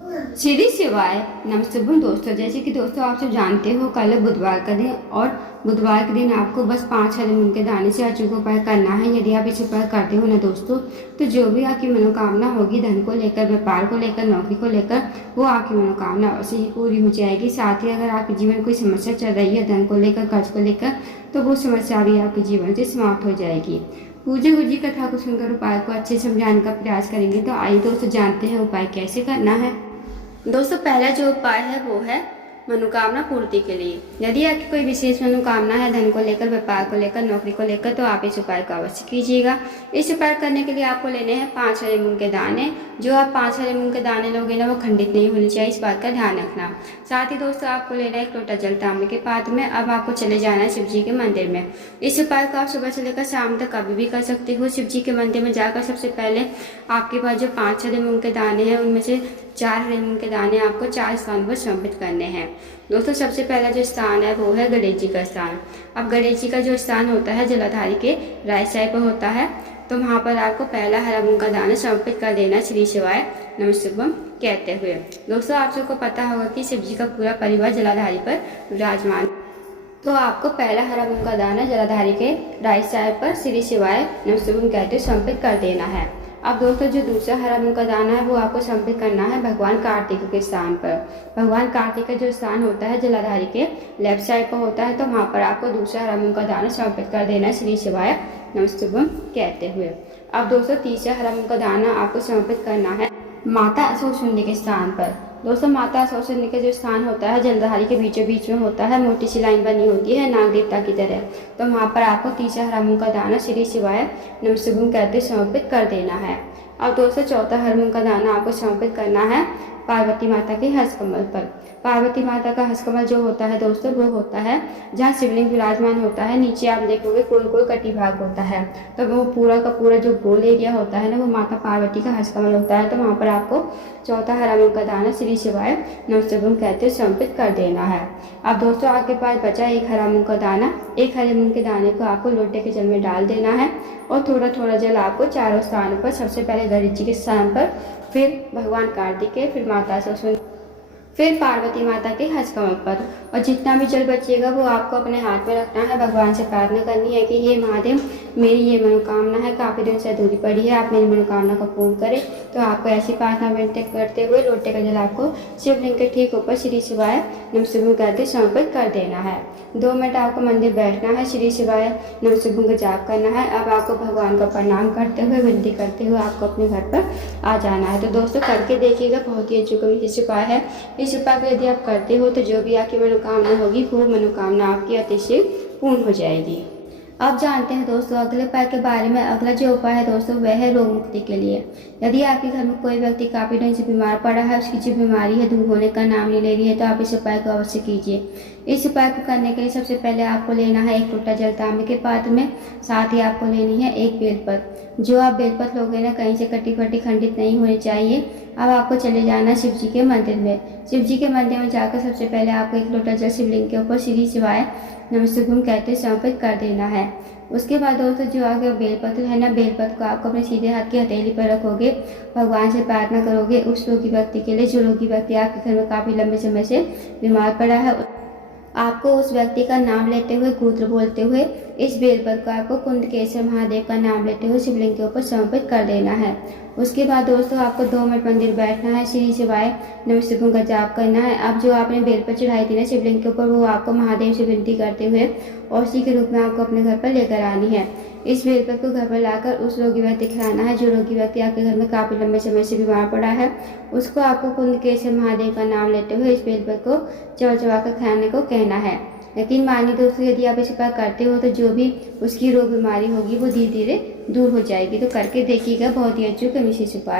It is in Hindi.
श्री शिवाय नमस्ते दोस्तों। जैसे कि दोस्तों आप सब जानते हो कल है बुधवार का दिन और बुधवार के दिन आपको बस 5 हरे मूंग के दाने से अर्जुन को उपाय करना है। यदि आप इसे उपाय करते हो ना दोस्तों, तो जो भी आपकी मनोकामना होगी, धन को लेकर, व्यापार को लेकर, नौकरी को लेकर, वो आपकी मनोकामना अवश्य ही पूरी हो जाएगी। साथ ही अगर आपके जीवन में कोई समस्या चल रही है धन को लेकर, कर्ज को लेकर, तो वो समस्या भी आपके जीवन से समाप्त हो जाएगी। पूज्य गुरु जी कथा को सुनकर उपाय को अच्छे से समझाने का प्रयास करेंगे। तो आइए दोस्तों जानते हैं उपाय कैसे करना है। दोस्तों पहला जो उपाय है वो है मनोकामना पूर्ति के लिए। यदि आपकी कोई विशेष मनोकामना है धन को लेकर, व्यापार को लेकर, नौकरी को लेकर, तो आप इस उपाय को अवश्य कीजिएगा। इस उपाय करने के लिए आपको लेने हैं 5 हरे मूंग के दाने। जो आप 5 हरे मूंग के दाने लोगे ना, वो खंडित नहीं होने चाहिए, इस बात का ध्यान रखना। साथ ही दोस्तों आपको लेना है 1 लोटा जल तांबे के पात्र में। अब आपको चले जाना है शिव जी के मंदिर में। इस उपाय को आप सुबह से लेकर शाम तक कभी भी कर सकते हो। शिव जी के मंदिर में जाकर सबसे पहले आपके पास जो 5 हरे मूंग के दाने हैं, उनमें से 4 हरे मूंग के दाने आपको 4 स्थान पर समर्पित करने हैं। दोस्तों सबसे पहला जो स्थान है वो है गणेश जी का स्थान। अब गणेश जी का जो स्थान होता है जलाधारी के राइट साइड पर होता है, तो वहाँ पर आपको पहला हरा मूंग का दाना समर्पित कर देना श्री शिवाय नमस्तुभ्यम कहते हुए। दोस्तों आप सबको पता होगा कि शिव जी का पूरा परिवार जलाधारी पर विराजमान, तो आपको पहला हरा मूंग का दाना जलाधारी के राइट साइड पर श्री शिवाय नमस्तुभ्यम कहते हुए समर्पित कर देना है। अब दोस्तों जो दूसरा हरा मूंग का दाना है वो आपको समर्पित करना है भगवान कार्तिक के स्थान पर। भगवान कार्तिक का जो स्थान होता है जलाधारी के लेफ्ट साइड पर होता है, तो वहाँ पर आपको दूसरा हरा मूंग का दाना समर्पित कर देना है श्री शिवाय नमस्तुभ्यम कहते हुए। अब दोस्तों तीसरा हरा मूंग का दाना आपको समर्पित करना है माता असौसुंडी के स्थान पर। दोस्तों माता असौसुंडी का जो स्थान होता है जलधारी के बीचों बीच में होता है, मोटी सी लाइन बनी होती है नाग देवता की तरह, तो वहाँ पर आपको तीसरा हरा मूंग का दाना श्री शिवाय नमस्तुभ्यम कहते समर्पित कर देना है। अब दोस्तों चौथा हरा मूंग का दाना आपको समर्पित करना है पार्वती माता के हस्तकमल पर। पार्वती माता का हस्तकमल जो होता है दोस्तों वो होता है जहाँ शिवलिंग विराजमान होता है। नीचे आप देखोगे गोल गोल कटी भाग होता है, तो वो पूरा का पूरा जो गोल एरिया होता है ना, वो माता पार्वती का हस्तकमल होता है। तो वहाँ पर आपको चौथा हरा मूंग का दाना श्री शिवाय नमस्तुभ्यम कहते समर्पित कर देना है। अब दोस्तों आपके पास बचा 1 हरा मूंग का दाना। 1 हरे मूंग के दाने को आपको लोटे के जल में डाल देना है और थोड़ा थोड़ा जल आपको चारों स्थानों पर, सबसे पहले गणेश जी के स्थान पर, फिर भगवान कार्तिक के, फिर माता सरस्वती, फिर पार्वती माता के हस्तकमल पर, और जितना भी जल बचेगा वो आपको अपने हाथ में रखना है। भगवान से प्रार्थना करनी है कि हे महादेव, मेरी ये मनोकामना है काफ़ी दिन से अधूरी पड़ी है, आप मेरी मनोकामना को पूर्ण करें। तो आपको ऐसी प्रार्थना विनती करते हुए लोटे का जल आपको शिवलिंग के ठीक ऊपर श्री शिवाय नमस्तुभ्यम कहते समर्पित कर देना है। 2 मिनट आपको मंदिर बैठना है, श्री शिवाय नमस्तुभ्यम का जाप करना है। अब आपको भगवान का प्रणाम करते हुए, विनती करते हुए आपको अपने घर पर आ जाना है। तो दोस्तों करके देखिएगा, बहुत ही अच्छा उपाय है। इस उपाय को यदि आप करते हो तो जो भी आपकी मनोकामना होगी वो मनोकामना आपकी अतिशय पूर्ण हो जाएगी। अब जानते हैं दोस्तों अगले उपाय के बारे में। अगला जो उपाय है दोस्तों वह है रोग मुक्ति के लिए। यदि आपके घर में कोई व्यक्ति काफ़ी दिन से बीमार पड़ा है, उसकी जो बीमारी है दूर होने का नाम नहीं ले रही है, तो आप इस उपाय को अवश्य कीजिए। इस उपाय को करने के लिए सबसे पहले आपको लेना है 1 लोटा जल तांबे के पात्र में। साथ ही आपको लेनी है 1 बेलपत्र। जो आप बेलपत्र लोगे ना, कहीं से कटी फटी खंडित नहीं होनी चाहिए। अब आपको चले जाना शिव जी के मंदिर में। शिव जी के मंदिर में जाकर सबसे पहले आपको 1 लोटा जल शिवलिंग के ऊपर श्री शिवाय नमस्तुभ्यम कहते समर्पित कर देना है। उसके बाद दोस्तों जो आगे बेलपत्र है ना, बेलपत्र को आपको अपने सीधे हाथ की हथेली पर रखोगे, भगवान से प्रार्थना करोगे उस रोगी व्यक्ति के लिए, जो रोगी व्यक्ति आपके घर में काफ़ी लंबे समय से बीमार पड़ा है। आपको उस व्यक्ति का नाम लेते हुए, गोत्र बोलते हुए, इस बेलपत्र को आपको कुंडकेश्वर महादेव का नाम लेते हुए शिवलिंग के ऊपर समर्पित कर देना है। उसके बाद दोस्तों आपको 2 मिनट मंदिर बैठना है, श्री शिवाय नमस्तुभ्यम का जाप करना है। अब जो आपने बेलपत्र चढ़ाई थी ना शिवलिंग के ऊपर, वो आपको महादेव से विनती करते हुए औषधि के रूप में आपको अपने घर पर लेकर आनी है। इस बेलपत्र को घर पर लाकर उस रोगी व्यक्ति खिलाना है। जो रोगी व्यक्ति आपके घर में काफ़ी लंबे समय से बीमार पड़ा है, उसको आपको कुंडकेश्वर महादेव का नाम लेते हुए इस बेलपत्र को चबा चबा कर खाने को कहना है। यकीन मानिए दोस्तों, यदि आप इस उपाय करते हो तो जो भी उसकी रोग बीमारी होगी वो धीरे धीरे दूर हो जाएगी। तो करके देखिएगा, बहुत ही अच्छा विशेष उपाय।